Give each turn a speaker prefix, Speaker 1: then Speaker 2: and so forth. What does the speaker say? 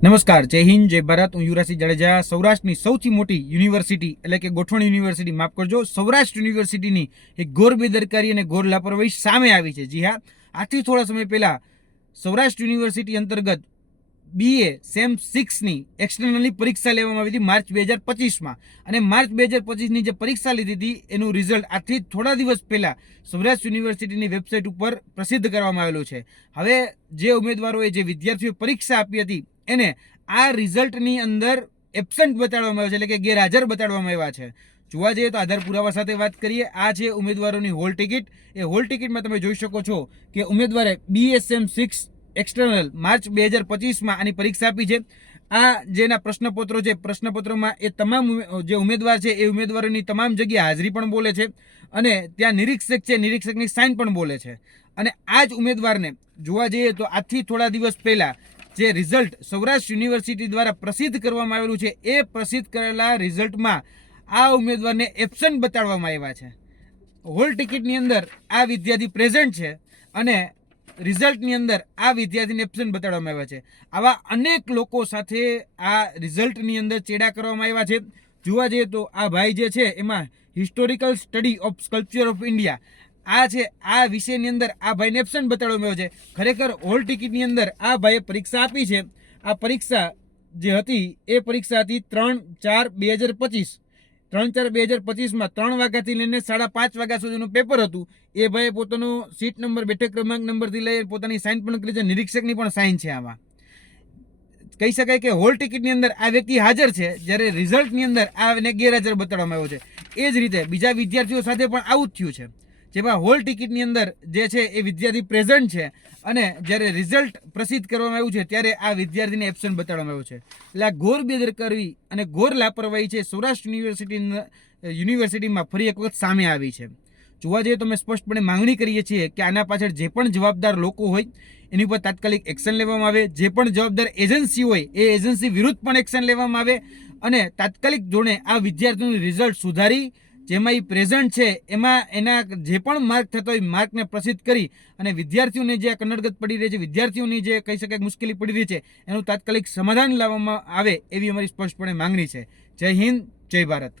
Speaker 1: નમસ્કાર, જય હિન્દ, જય ભારત. હું યુવરાજસિંહ જાડેજા. સૌરાષ્ટ્રની સૌથી મોટી યુનિવર્સિટી, એટલે કે ગોઠવણ યુનિવર્સિટી, માફ કરજો, સૌરાષ્ટ્ર યુનિવર્સિટીની એક ઘોર બેદરકારી અને ઘોર લાપરવાહી સામે આવી છે. જી હા આથી થોડા સમય પહેલાં સૌરાષ્ટ્ર યુનિવર્સિટી અંતર્ગત બીએ સેમ સિક્સની એક્સટર્નલની પરીક્ષા લેવામાં આવી હતી માર્ચ બે હજાર પચીસમાં. અને માર્ચ બે હજાર પચીસની જે પરીક્ષા લીધી હતી, એનું રિઝલ્ટ આજથી થોડા દિવસ પહેલાં સૌરાષ્ટ્ર યુનિવર્સિટીની વેબસાઇટ ઉપર પ્રસિદ્ધ કરવામાં આવેલું છે. હવે જે ઉમેદવારોએ જે વિદ્યાર્થીઓએ પરીક્ષા આપી હતી એને આ રિઝલ્ટની અંદર એબસન્ટ બતાડવામાં આવ્યો છે, એટલે કે ગેરહાજર બતાડવામાં આવ્યા છે. જોવા જઈએ તો આધાર પુરાવા સાથે વાત કરીએ, આ છે ઉમેદવારોની હોલ ટિકિટ. એ હોલ ટિકિટમાં તમે જોઈ શકો છો કે ઉમેદવારે બીએસએમ સિક્સ એક્સટર્નલ માર્ચ બે હજાર પચીસમાં આની પરીક્ષા આપી છે. આ જેના પ્રશ્નપત્રો છે, પ્રશ્નપત્રોમાં એ તમામ જે ઉમેદવાર છે, એ ઉમેદવારોની તમામ જગ્યાએ હાજરી પણ બોલે છે અને ત્યાં નિરીક્ષક છે, નિરીક્ષકની સાઇન પણ બોલે છે. અને આ જ ઉમેદવારને જોવા જઈએ તો આજથી થોડા દિવસ પહેલા જે રિઝલ્ટ સૌરાષ્ટ્ર યુનિવર્સિટી દ્વારા પ્રસિદ્ધ કરવામાં આવેલું છે, એ પ્રસિદ્ધ કરેલા રિઝલ્ટમાં આ ઉમેદવારને એબસન્ટ બતાડવામાં આવ્યા છે. હોલ ટિકિટની અંદર આ વિદ્યાર્થી પ્રેઝન્ટ છે અને રિઝલ્ટની અંદર આ વિદ્યાર્થીને એબસન્ટ બતાડવામાં આવ્યા છે. આવા અનેક લોકો સાથે આ રિઝલ્ટની અંદર ચેડા કરવામાં આવ્યા છે. જોવા જઈએ તો આ ભાઈ જે છે, એમાં historical study of sculpture of India આ છે, આ વિષયની અંદર આ ભાઈને એબસન્ટ બતાડવામાં આવ્યો છે. ખરેખર હોલ ટિકિટની અંદર આ ભાઈએ પરીક્ષા આપી છે. આ પરીક્ષા જે હતી, એ પરીક્ષા હતી ત્રણ ચાર બે હજાર પચીસ. ત્રણ ચાર બે હજાર પચીસમાં ત્રણ વાગ્યાથી લઈને સાડા પાંચ વાગ્યા સુધીનું પેપર હતું. એ ભાઈએ પોતાનો સીટ નંબર બેઠક ક્રમાંક નંબરથી લઈ પોતાની સાઇન પણ કરી છે. નિરીક્ષકની પણ સાઇન છે આમાં. કહી શકાય કે હોલ ટિકિટની અંદર આ વ્યક્તિ હાજર છે, જ્યારે રિઝલ્ટની અંદર આને ગેરહાજર બતાડવામાં આવ્યો છે. એ જ રીતે બીજા વિદ્યાર્થીઓ સાથે પણ આવું જ થયું છે. જેમાં હોલ ટિકિટની અંદર જે છે એ વિદ્યાર્થી પ્રેઝન્ટ છે અને જ્યારે રિઝલ્ટ પ્રસિદ્ધ કરવામાં આવ્યું છે ત્યારે આ વિદ્યાર્થીને એબસન્ટ બતાડવામાં આવ્યો છે. એટલે આ ઘોર બેદરકારી અને ઘોર લાપરવાહી છે સૌરાષ્ટ્ર યુનિવર્સિટી યુનિવર્સિટીમાં ફરી એક વખત સામે આવી છે. જોવા જઈએ તો અમે સ્પષ્ટપણે માંગણી કરીએ છીએ કે આના પાછળ જે પણ જવાબદાર લોકો હોય, એની ઉપર તાત્કાલિક એક્શન લેવામાં આવે. જે પણ જવાબદાર એજન્સી હોય, એ એજન્સી વિરુદ્ધ પણ એક્શન લેવામાં આવે અને તાત્કાલિક ધોરણે આ વિદ્યાર્થીનું રિઝલ્ટ સુધારી જેમાં એ પ્રેઝન્ટ છે, એમાં એના જે પણ માર્ક થતો હોય માર્કને પ્રસિદ્ધ કરી અને વિદ્યાર્થીઓને જે કન્નડગત પડી રહી છે, વિદ્યાર્થીઓની જે કહી શકાય મુશ્કેલી પડી રહી છે, એનું તાત્કાલિક સમાધાન લાવવામાં આવે એવી અમારી સ્પષ્ટપણે માંગણી છે. જય હિન્દ, જય ભારત.